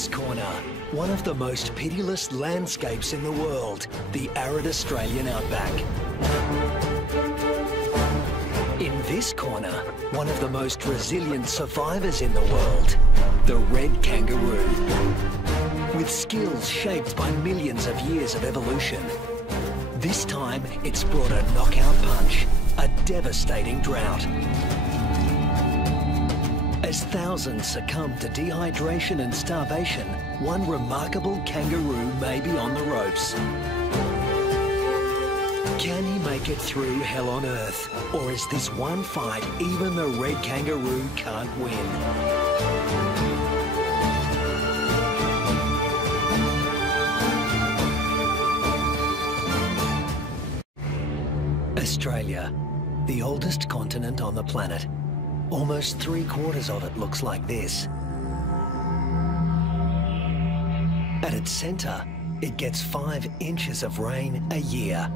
this corner, one of the most pitiless landscapes in the world, the arid Australian outback. In this corner, one of the most resilient survivors in the world, the red kangaroo. With skills shaped by millions of years of evolution, this time it's brought a knockout punch, a devastating drought. As thousands succumb to dehydration and starvation, one remarkable kangaroo may be on the ropes. Can he make it through hell on earth? Or is this one fight even the red kangaroo can't win? Australia, the oldest continent on the planet. Almost 3/4 of it looks like this. At its centre, it gets 5 inches of rain a year.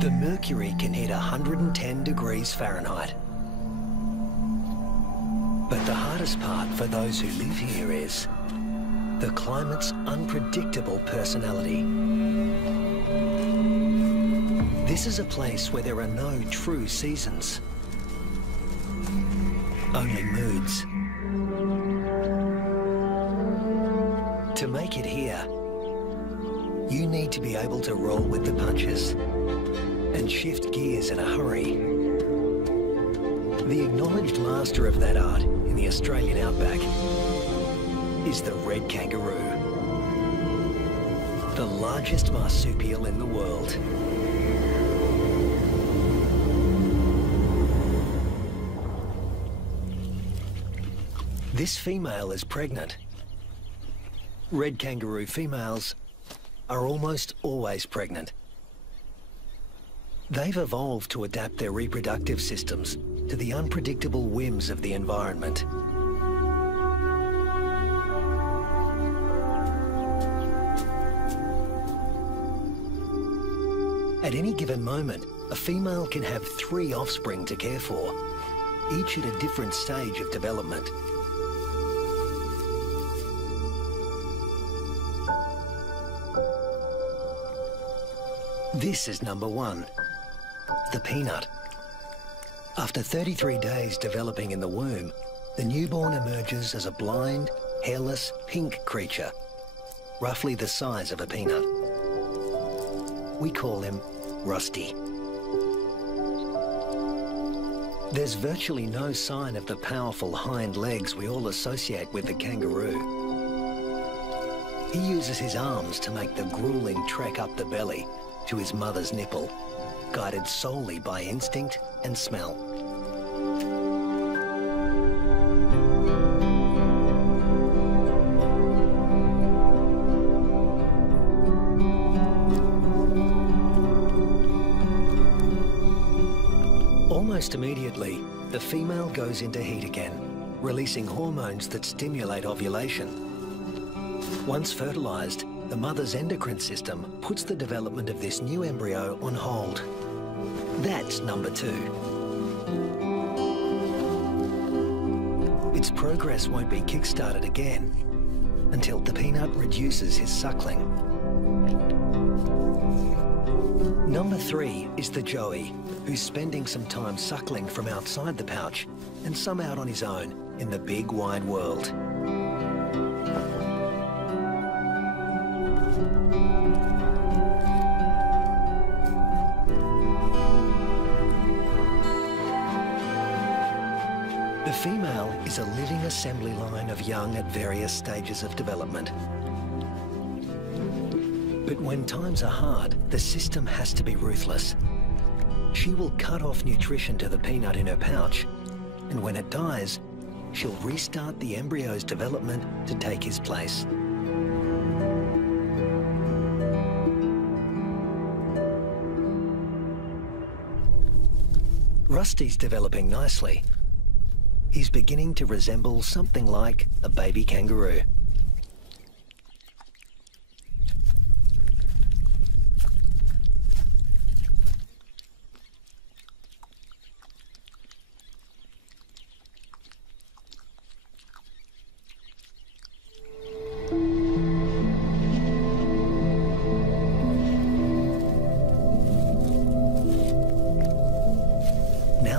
The mercury can hit 110 degrees Fahrenheit. But the hardest part for those who live here is the climate's unpredictable personality. This is a place where there are no true seasons, only moods. To make it here, you need to be able to roll with the punches and shift gears in a hurry. The acknowledged master of that art in the Australian outback is the red kangaroo, the largest marsupial in the world. This female is pregnant. Red kangaroo females are almost always pregnant. They've evolved to adapt their reproductive systems to the unpredictable whims of the environment. At any given moment, a female can have 3 offspring to care for, each at a different stage of development. This is number 1, the peanut. After 33 days developing in the womb, the newborn emerges as a blind, hairless, pink creature, roughly the size of a peanut. We call him Rusty. There's virtually no sign of the powerful hind legs we all associate with the kangaroo. He uses his arms to make the grueling trek up the belly to his mother's nipple, guided solely by instinct and smell. Almost immediately, the female goes into heat again, releasing hormones that stimulate ovulation. Once fertilized, the mother's endocrine system puts the development of this new embryo on hold. That's number 2. Its progress won't be kick-started again until the peanut reduces his suckling. Number 3 is the joey, who's spending some time suckling from outside the pouch and some out on his own in the big wide world. The female is a living assembly line of young at various stages of development. But when times are hard, the system has to be ruthless. She will cut off nutrition to the peanut in her pouch, and when it dies, she'll restart the embryo's development to take his place. Rusty's developing nicely. He's beginning to resemble something like a baby kangaroo.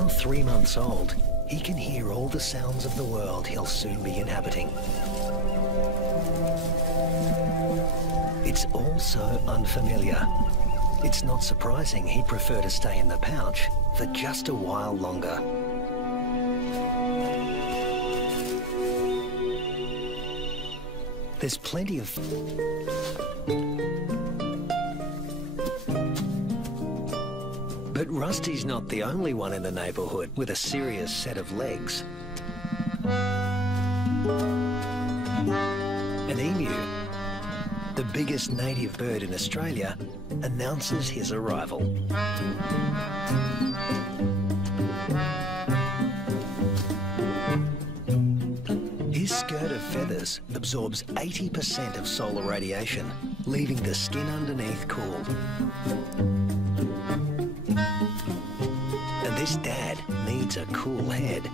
Now 3 months old, he can hear all the sounds of the world he'll soon be inhabiting. It's all so unfamiliar. It's not surprising he'd prefer to stay in the pouch for just a while longer. There's plenty of... But Rusty's not the only one in the neighbourhood with a serious set of legs. An emu, the biggest native bird in Australia, announces his arrival. His skirt of feathers absorbs 80% of solar radiation, leaving the skin underneath cool. And this dad needs a cool head.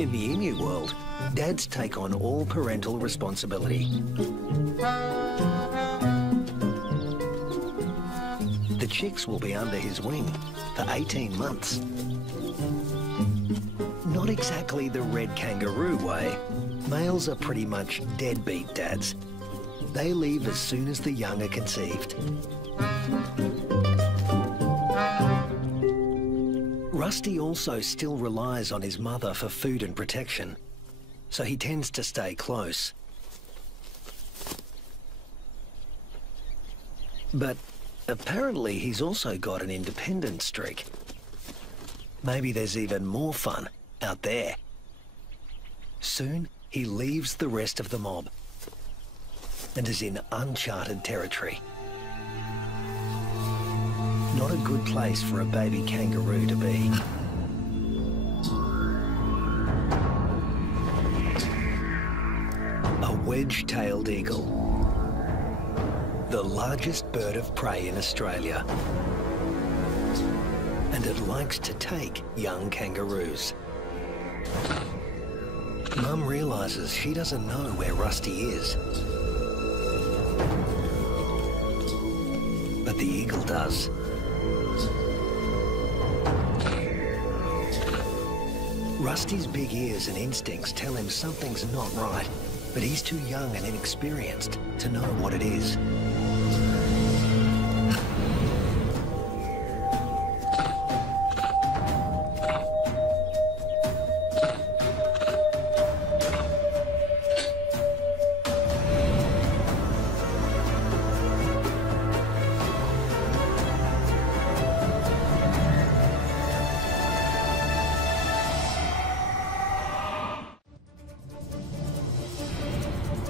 In the emu world, dads take on all parental responsibility. The chicks will be under his wing for 18 months. Not exactly the red kangaroo way. Males are pretty much deadbeat dads. They leave as soon as the young are conceived. Rusty also still relies on his mother for food and protection, so he tends to stay close. But apparently he's also got an independent streak. Maybe there's even more fun out there. Soon he leaves the rest of the mob and is in uncharted territory. Not a good place for a baby kangaroo to be. A wedge-tailed eagle, the largest bird of prey in Australia. And it likes to take young kangaroos. Mum realises she doesn't know where Rusty is. But the eagle does. Rusty's big ears and instincts tell him something's not right, but he's too young and inexperienced to know what it is.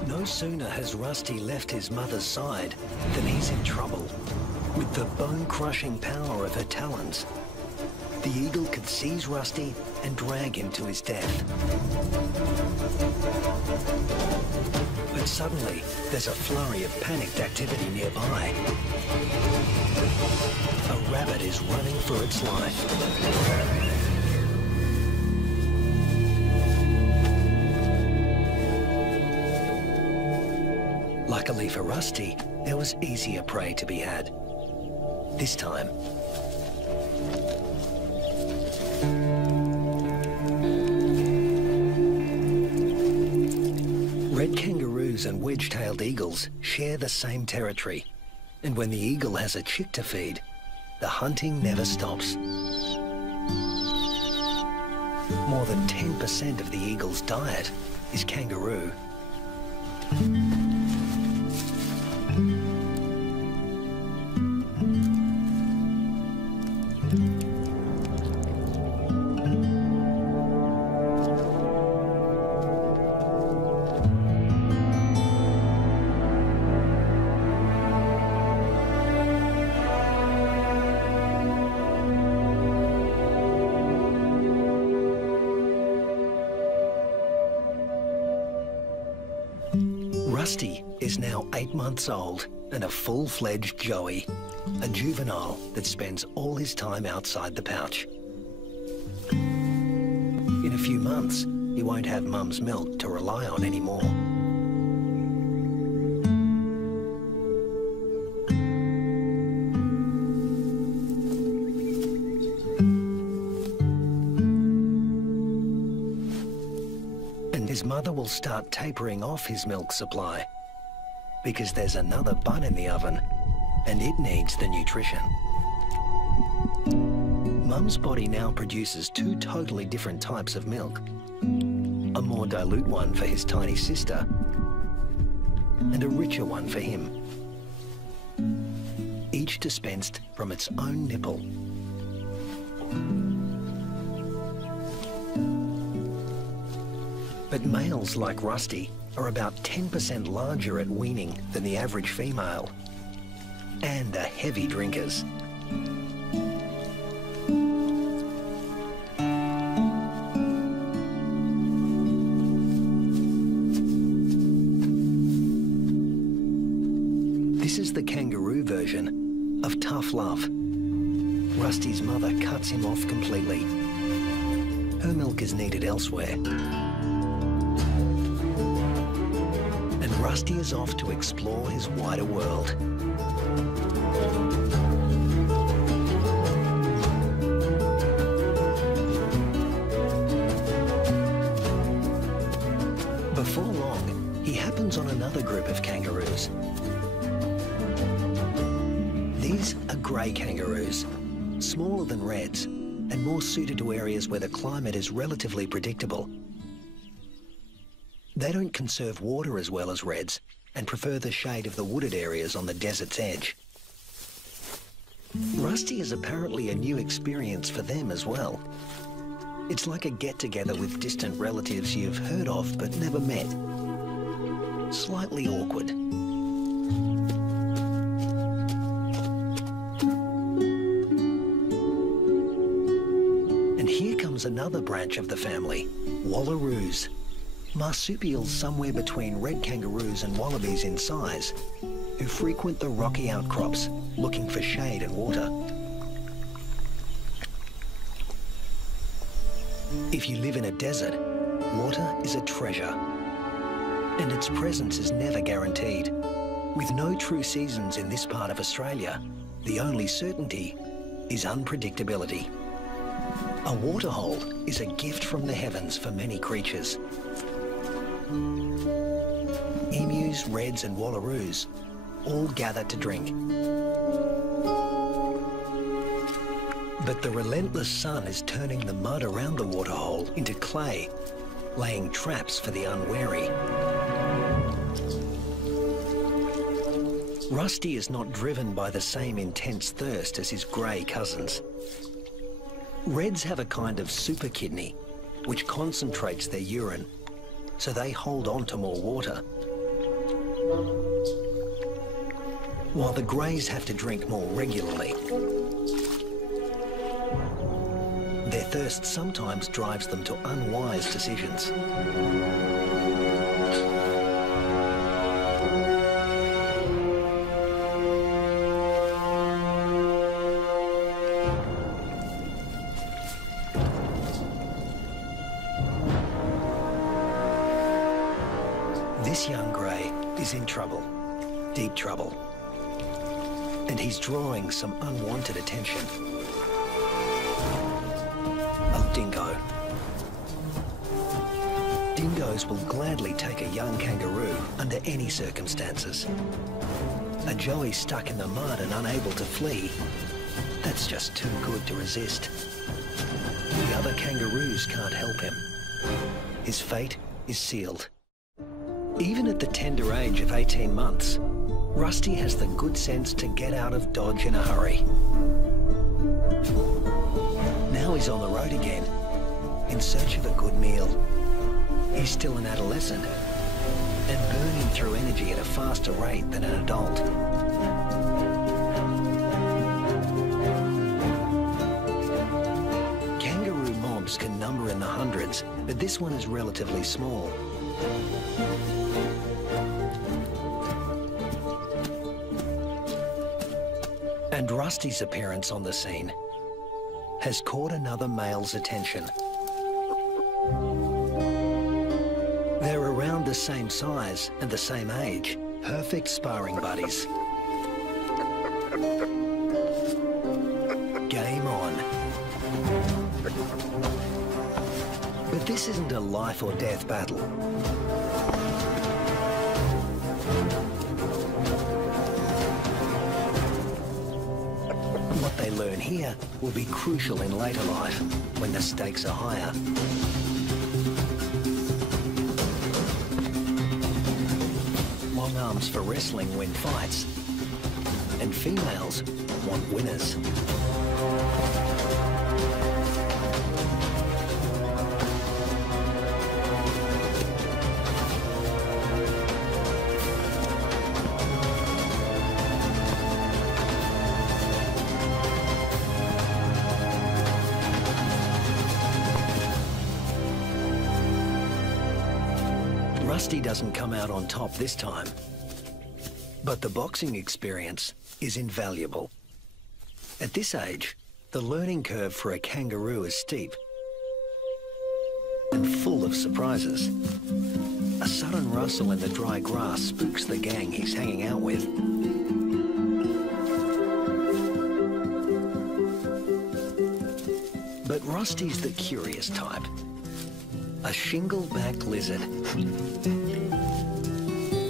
No sooner has Rusty left his mother's side than he's in trouble. With the bone-crushing power of her talons, the eagle could seize Rusty and drag him to his death. But suddenly, there's a flurry of panicked activity nearby. A rabbit is running for its life. Luckily for Rusty, there was easier prey to be had. This time, red kangaroos and wedge-tailed eagles share the same territory. And when the eagle has a chick to feed, the hunting never stops. More than 10% of the eagle's diet is kangaroo. Rusty is now 8 months old and a full-fledged joey, a juvenile that spends all his time outside the pouch. In a few months, he won't have Mum's milk to rely on anymore. his mother will start tapering off his milk supply because there's another bun in the oven and it needs the nutrition. Mum's body now produces two totally different types of milk. A more dilute one for his tiny sister and a richer one for him. Each dispensed from its own nipple. But males like Rusty are about 10% larger at weaning than the average female and are heavy drinkers. This is the kangaroo version of tough love. Rusty's mother cuts him off completely. Her milk is needed elsewhere. And Rusty is off to explore his wider world. Before long, he happens on another group of kangaroos. These are grey kangaroos, smaller than reds and more suited to areas where the climate is relatively predictable. They don't conserve water as well as reds and prefer the shade of the wooded areas on the desert's edge. Rusty is apparently a new experience for them as well. It's like a get-together with distant relatives you've heard of but never met. Slightly awkward. And here comes another branch of the family, wallaroos. Marsupials somewhere between red kangaroos and wallabies in size, who frequent the rocky outcrops looking for shade and water. If you live in a desert, water is a treasure, and its presence is never guaranteed. With no true seasons in this part of Australia, the only certainty is unpredictability. A waterhole is a gift from the heavens for many creatures. Emus, reds and wallaroos all gather to drink. But the relentless sun is turning the mud around the waterhole into clay, laying traps for the unwary. Rusty is not driven by the same intense thirst as his grey cousins. Reds have a kind of super kidney, which concentrates their urine, so they hold on to more water. While the greys have to drink more regularly. Their thirst sometimes drives them to unwise decisions. This young grey is in trouble, deep trouble, and he's drawing some unwanted attention. A dingo. Dingoes will gladly take a young kangaroo under any circumstances. A joey stuck in the mud and unable to flee, that's just too good to resist. The other kangaroos can't help him. His fate is sealed. Even at the tender age of 18 months, Rusty has the good sense to get out of Dodge in a hurry. Now he's on the road again, in search of a good meal. He's still an adolescent, and burning through energy at a faster rate than an adult. Kangaroo mobs can number in the hundreds, but this one is relatively small. And Rusty's appearance on the scene has caught another male's attention. They're around the same size and the same age, perfect sparring buddies. Game on. But this This isn't a life or death battle. What they learn here will be crucial in later life, when the stakes are higher. Long arms for wrestling win fights, and females want winners. Rusty doesn't come out on top this time, but the boxing experience is invaluable. At this age, the learning curve for a kangaroo is steep and full of surprises. A sudden rustle in the dry grass spooks the gang he's hanging out with. But Rusty's the curious type. A shingle-backed lizard,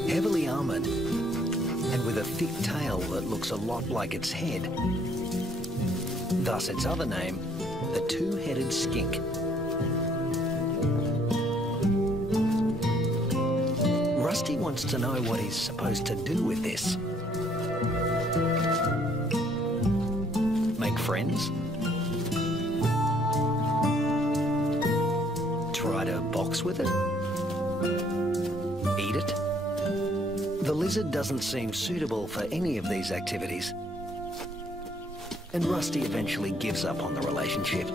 heavily armoured and with a thick tail that looks a lot like its head. Thus its other name, the two-headed skink. Rusty wants to know what he's supposed to do with this. Make friends? Try to box with it? Eat it? The lizard doesn't seem suitable for any of these activities. And Rusty eventually gives up on the relationship.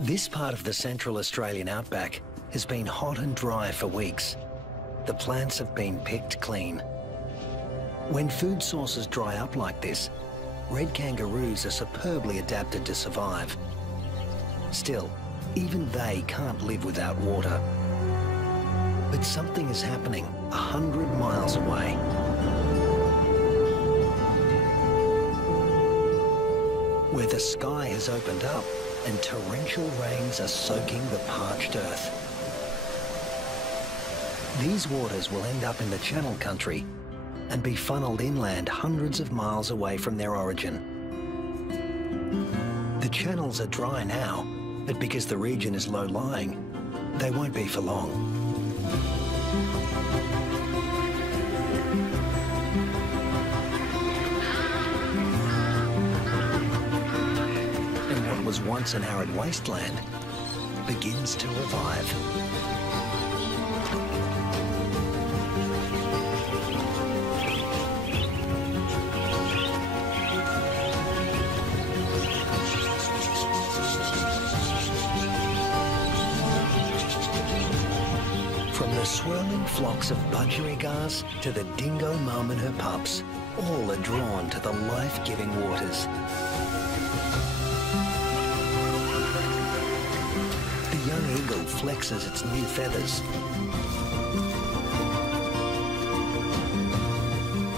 This part of the Central Australian outback has been hot and dry for weeks. The plants have been picked clean. When food sources dry up like this, red kangaroos are superbly adapted to survive. Still, even they can't live without water. But something is happening 100 miles away. Where the sky has opened up and torrential rains are soaking the parched earth. These waters will end up in the Channel Country and be funneled inland hundreds of miles away from their origin. The channels are dry now, but because the region is low-lying, they won't be for long. And what was once an arid wasteland begins to revive. From the swirling flocks of budgerigars to the dingo mum and her pups, all are drawn to the life-giving waters. The young eagle flexes its new feathers.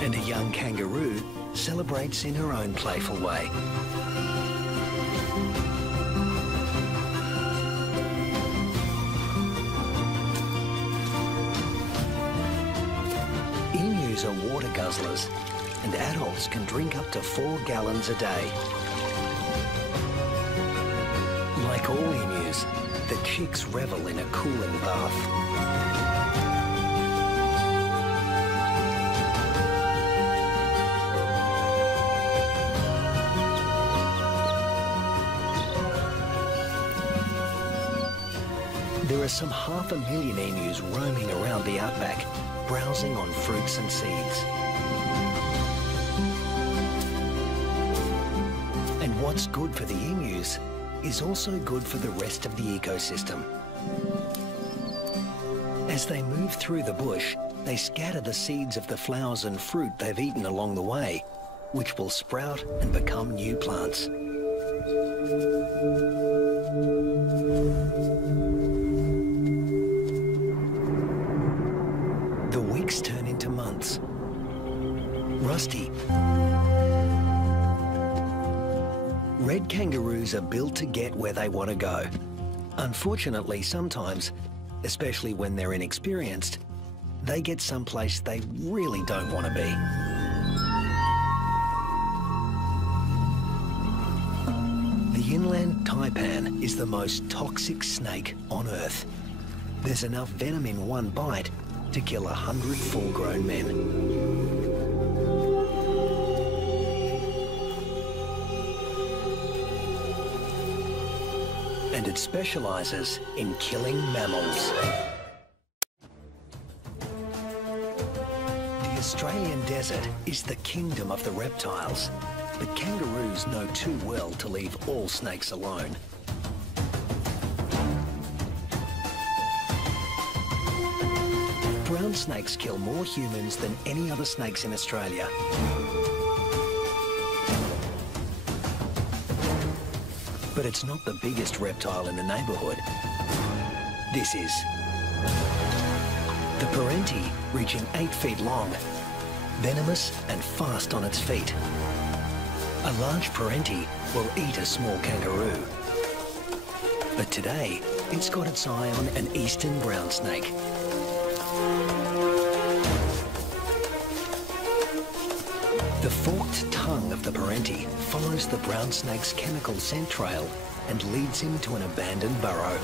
And a young kangaroo celebrates in her own playful way. Emus are water guzzlers, and adults can drink up to 4 gallons a day. Like all emus, the chicks revel in a cooling bath. There are some 500,000 emus roaming around the outback, browsing on fruits and seeds. And what's good for the emus is also good for the rest of the ecosystem. As they move through the bush, they scatter the seeds of the flowers and fruit they've eaten along the way, which will sprout and become new plants. The weeks turn into months. Rusty Red kangaroos are built to get where they want to go. Unfortunately, sometimes, especially when they're inexperienced, they get someplace they really don't want to be. The inland taipan is the most toxic snake on Earth. There's enough venom in one bite to kill 100 full-grown men. And it specialises in killing mammals. The Australian desert is the kingdom of the reptiles, but kangaroos know too well to leave all snakes alone. Brown snakes kill more humans than any other snakes in Australia. But it's not the biggest reptile in the neighbourhood. This is. The parenti, reaching 8 feet long, venomous and fast on its feet. A large parenti will eat a small kangaroo. But today, it's got its eye on an eastern brown snake. The forked tongue of the parenti follows the brown snake's chemical scent trail and leads him to an abandoned burrow.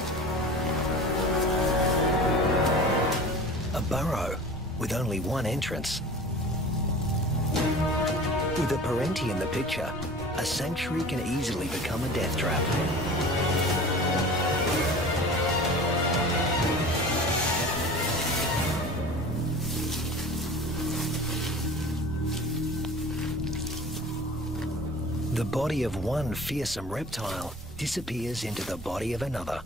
A burrow with only one entrance. With a parenti in the picture, a sanctuary can easily become a death trap. The body of one fearsome reptile disappears into the body of another.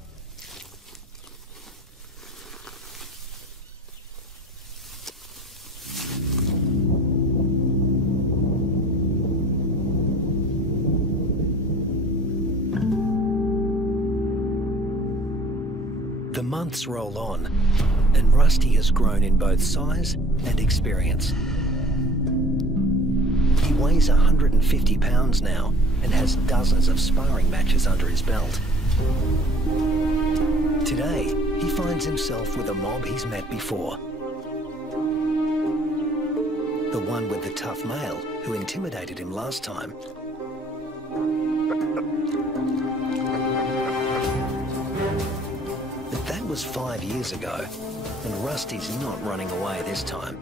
The months roll on, and Rusty has grown in both size and experience. He weighs 150 pounds now and has dozens of sparring matches under his belt. Today, he finds himself with a mob he's met before. The one with the tough male who intimidated him last time. But that was 5 years ago, and Rusty's not running away this time.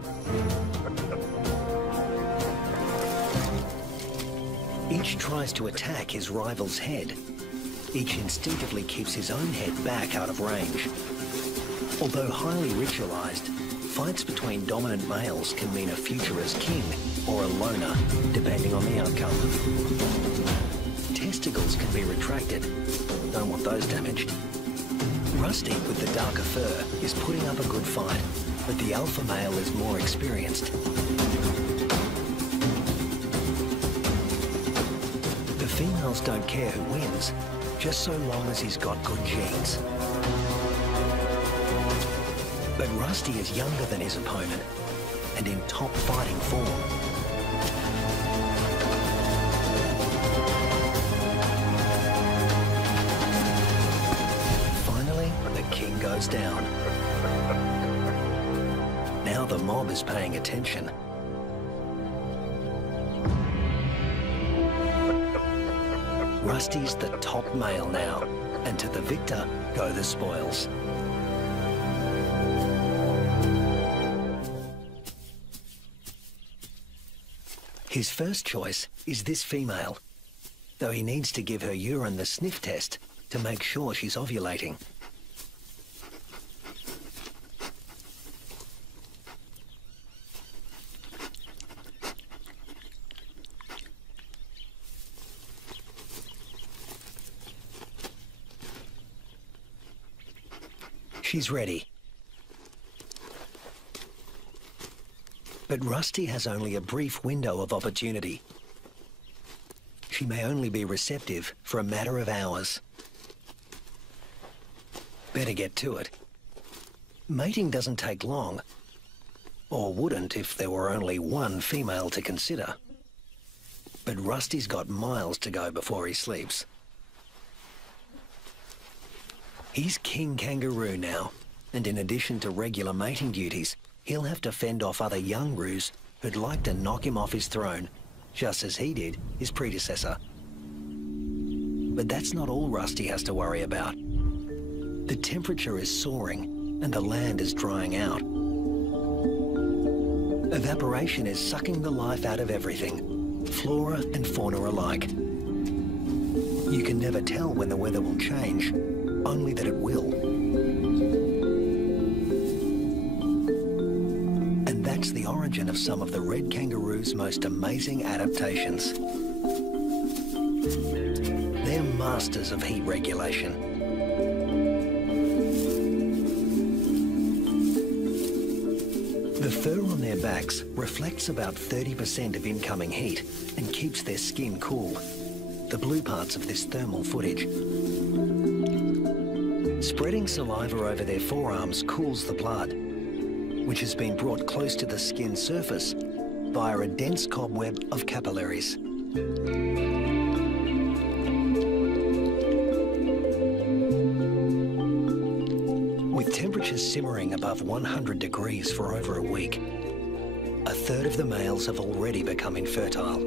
Each tries to attack his rival's head. Each instinctively keeps his own head back out of range. Although highly ritualized, fights between dominant males can mean a future as king or a loner, depending on the outcome. Testicles can be retracted. Don't want those damaged. Rusty, with the darker fur, is putting up a good fight, but the alpha male is more experienced. The females don't care who wins, just so long as he's got good genes. But Rusty is younger than his opponent and in top fighting form. Finally, the king goes down. Now the mob is paying attention. Rusty's the top male now, and to the victor go the spoils. His first choice is this female, though he needs to give her urine the sniff test to make sure she's ovulating. She's ready. But Rusty has only a brief window of opportunity. She may only be receptive for a matter of hours. Better get to it. Mating doesn't take long, or wouldn't if there were only one female to consider. But Rusty's got miles to go before he sleeps. He's King Kangaroo now, and in addition to regular mating duties, he'll have to fend off other young roos who'd like to knock him off his throne, just as he did his predecessor. But that's not all Rusty has to worry about. The temperature is soaring and the land is drying out. Evaporation is sucking the life out of everything, flora and fauna alike. You can never tell when the weather will change, only that it will. And that's the origin of some of the red kangaroo's most amazing adaptations. They're masters of heat regulation. The fur on their backs reflects about 30% of incoming heat and keeps their skin cool, the blue parts of this thermal footage. Spreading saliva over their forearms cools the blood, which has been brought close to the skin surface via a dense cobweb of capillaries. With temperatures simmering above 100 degrees for over a week, a third of the males have already become infertile.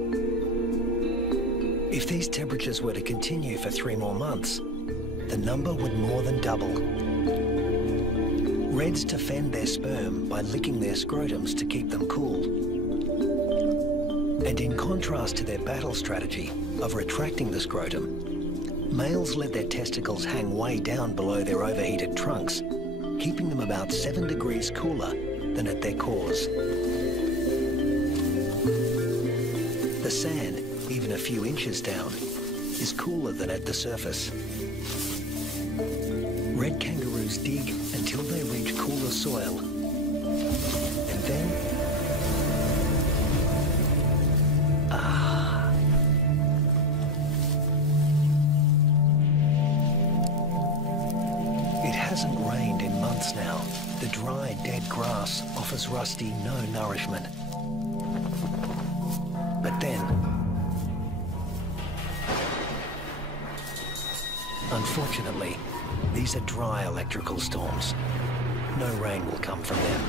If these temperatures were to continue for 3 more months, the number would more than double. Reds defend their sperm by licking their scrotums to keep them cool. And in contrast to their battle strategy of retracting the scrotum, males let their testicles hang way down below their overheated trunks, keeping them about 7 degrees cooler than at their cores. The sand, even a few inches down, is cooler than at the surface. Red kangaroos dig until they reach cooler soil, and then it hasn't rained in months now. The dry, dead grass offers Rusty no nourishment. But then, unfortunately, these are dry electrical storms. No rain will come from them.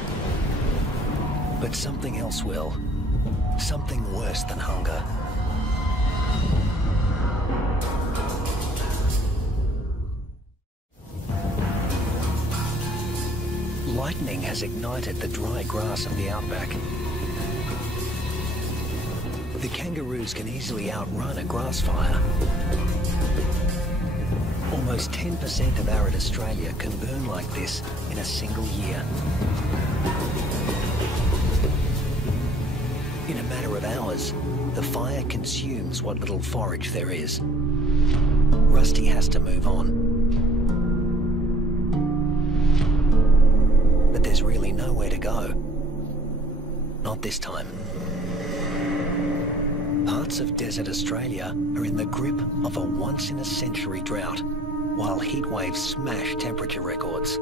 But something else will. Something worse than hunger. Lightning has ignited the dry grass of the outback. The kangaroos can easily outrun a grass fire. Almost 10% of arid Australia can burn like this in a single year. In a matter of hours, the fire consumes what little forage there is. Rusty has to move on. But there's really nowhere to go. Not this time. Parts of desert Australia are in the grip of a once-in-a-century drought, while heat waves smash temperature records.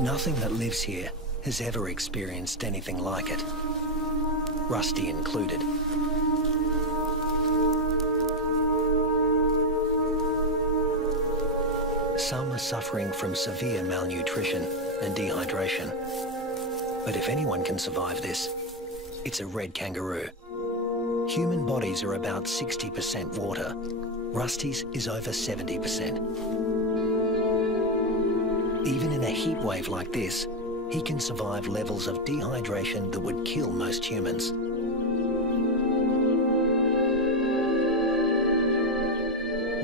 Nothing that lives here has ever experienced anything like it, Rusty included. Some are suffering from severe malnutrition and dehydration. But if anyone can survive this, it's a red kangaroo. Human bodies are about 60% water. Rusty's is over 70%. Even in a heat wave like this, he can survive levels of dehydration that would kill most humans.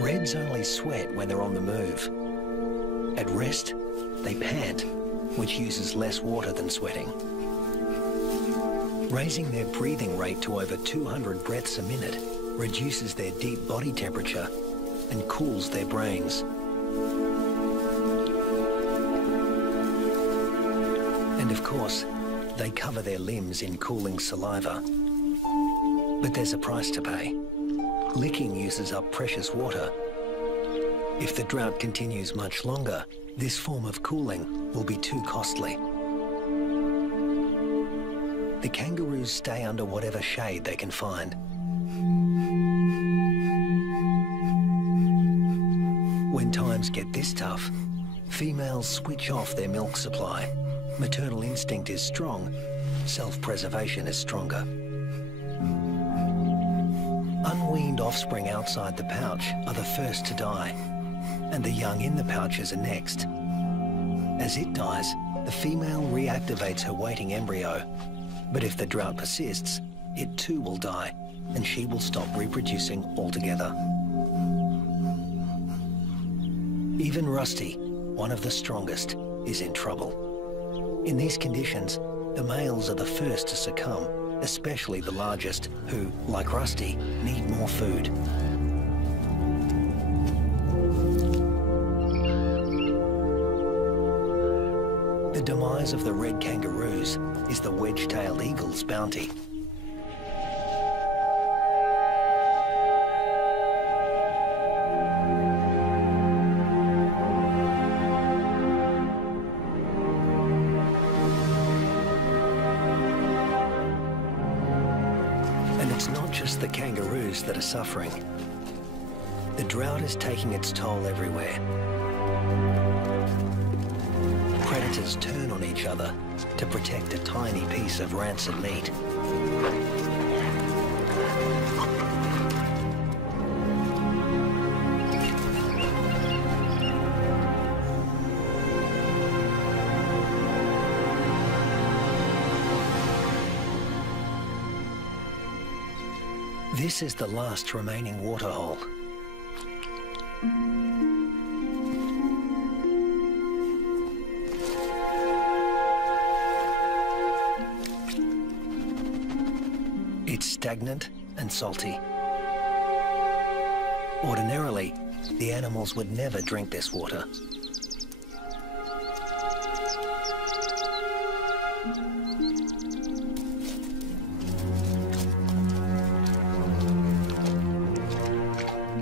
Reds only sweat when they're on the move. At rest, they pant, which uses less water than sweating. Raising their breathing rate to over 200 breaths a minute reduces their deep body temperature and cools their brains. And of course, they cover their limbs in cooling saliva. But there's a price to pay. Licking uses up precious water. If the drought continues much longer, this form of cooling will be too costly. The kangaroos stay under whatever shade they can find. When times get this tough, females switch off their milk supply. Maternal instinct is strong, self-preservation is stronger. Unweaned offspring outside the pouch are the first to die, and the young in the pouches are next. As it dies, the female reactivates her waiting embryo, but if the drought persists, it too will die, and she will stop reproducing altogether. Even Rusty, one of the strongest, is in trouble. In these conditions, the males are the first to succumb, especially the largest, who, like Rusty, need more food. The demise of the red kangaroos is the wedge-tailed eagle's bounty. And it's not just the kangaroos that are suffering. The drought is taking its toll everywhere. Predators turn on each other to protect a tiny piece of rancid meat. This is the last remaining waterhole. It's stagnant and salty. Ordinarily, the animals would never drink this water.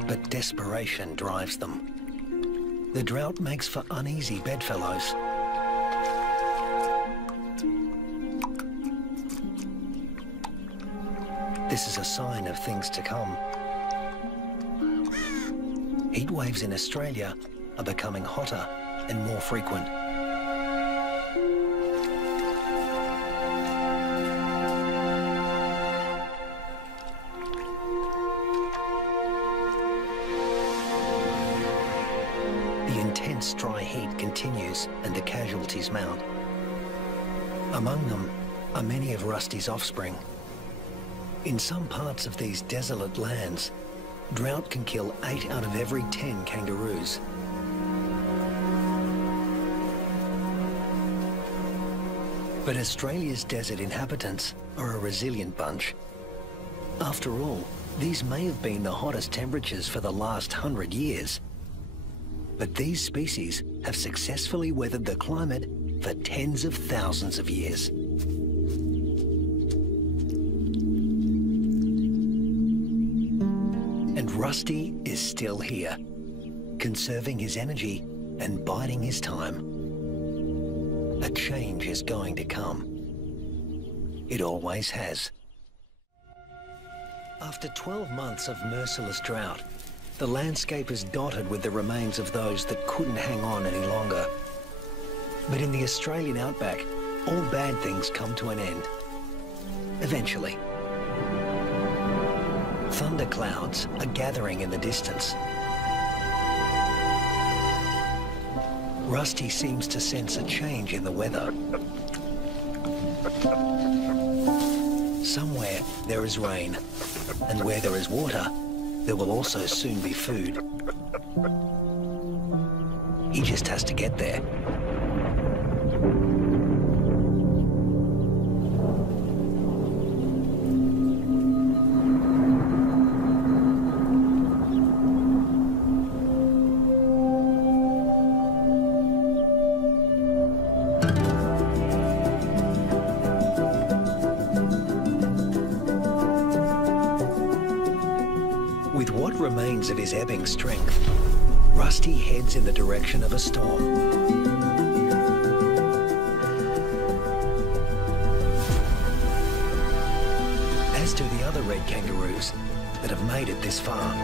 But desperation drives them. The drought makes for uneasy bedfellows. This is a sign of things to come. Heat waves in Australia are becoming hotter and more frequent. The intense dry heat continues and the casualties mount. Among them are many of Rusty's offspring. In some parts of these desolate lands, drought can kill 8 out of every 10 kangaroos. But Australia's desert inhabitants are a resilient bunch. After all, these may have been the hottest temperatures for the last 100 years. But these species have successfully weathered the climate for tens of thousands of years. And Rusty is still here, conserving his energy and biding his time. A change is going to come. It always has. After 12 months of merciless drought, the landscape is dotted with the remains of those that couldn't hang on any longer. But in the Australian outback, all bad things come to an end. Eventually. Thunderclouds are gathering in the distance. Rusty seems to sense a change in the weather. Somewhere there is rain, and where there is water, there will also soon be food. He just has to get there. With what remains of his ebbing strength, Rusty heads in the direction of a storm. As do the other red kangaroos that have made it this far.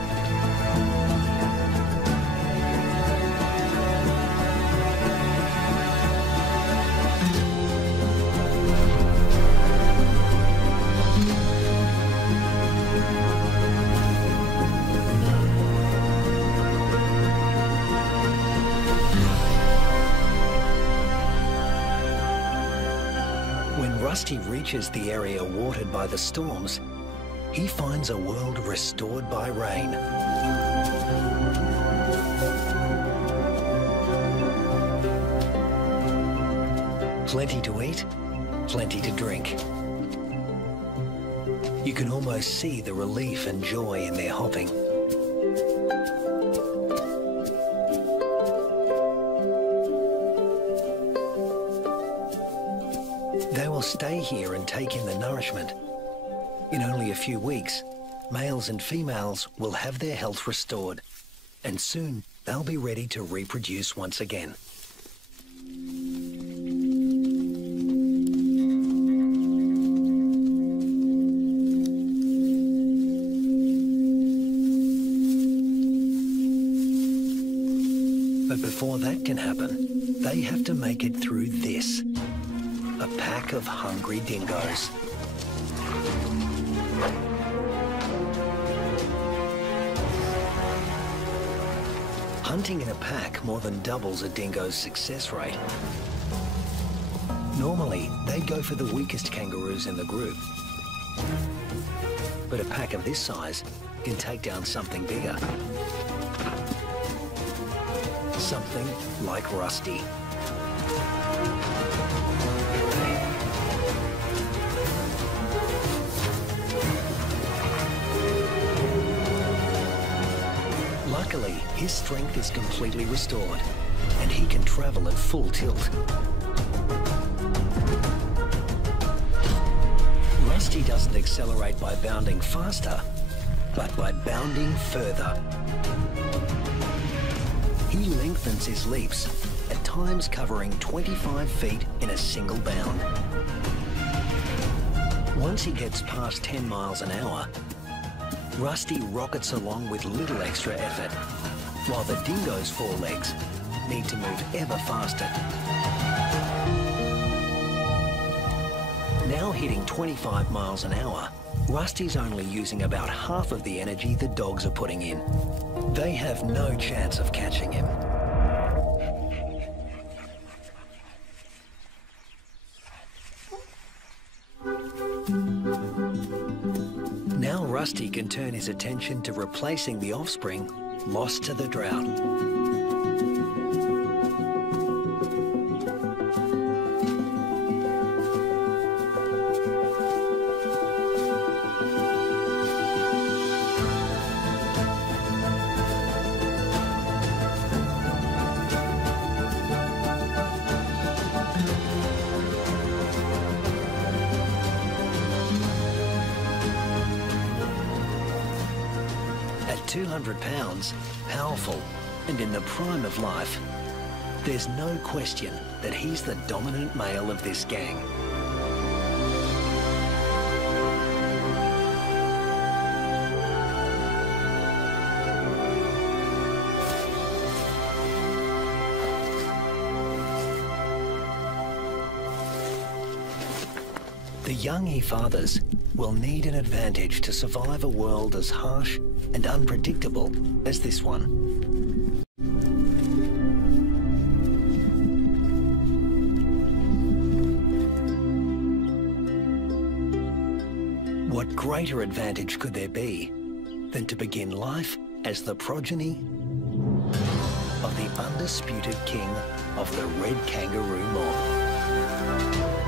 When Rusty reaches the area watered by the storms, he finds a world restored by rain. Plenty to eat, plenty to drink. You can almost see the relief and joy in their hopping. They will stay here and take in the nourishment. In only a few weeks, males and females will have their health restored, and soon they'll be ready to reproduce once again. But before that can happen, they have to make it through this. A pack of hungry dingoes. Hunting in a pack more than doubles a dingo's success rate. Normally, they'd go for the weakest kangaroos in the group. But a pack of this size can take down something bigger. Something like Rusty. Luckily, his strength is completely restored, and he can travel at full tilt. Rusty doesn't accelerate by bounding faster, but by bounding further. He lengthens his leaps, at times covering 25 feet in a single bound. Once he gets past 10 miles an hour, Rusty rockets along with little extra effort, while the dingo's forelegs need to move ever faster. Now hitting 25 miles an hour, Rusty's only using about half of the energy the dogs are putting in. They have no chance of catching him. Now Rusty can turn his attention to replacing the offspring lost to the drought. At 200 pounds, powerful, and in the prime of life, there's no question that he's the dominant male of this gang. The young he fathers will need an advantage to survive a world as harsh and unpredictable as this one. What greater advantage could there be than to begin life as the progeny of the undisputed king of the red kangaroo mob?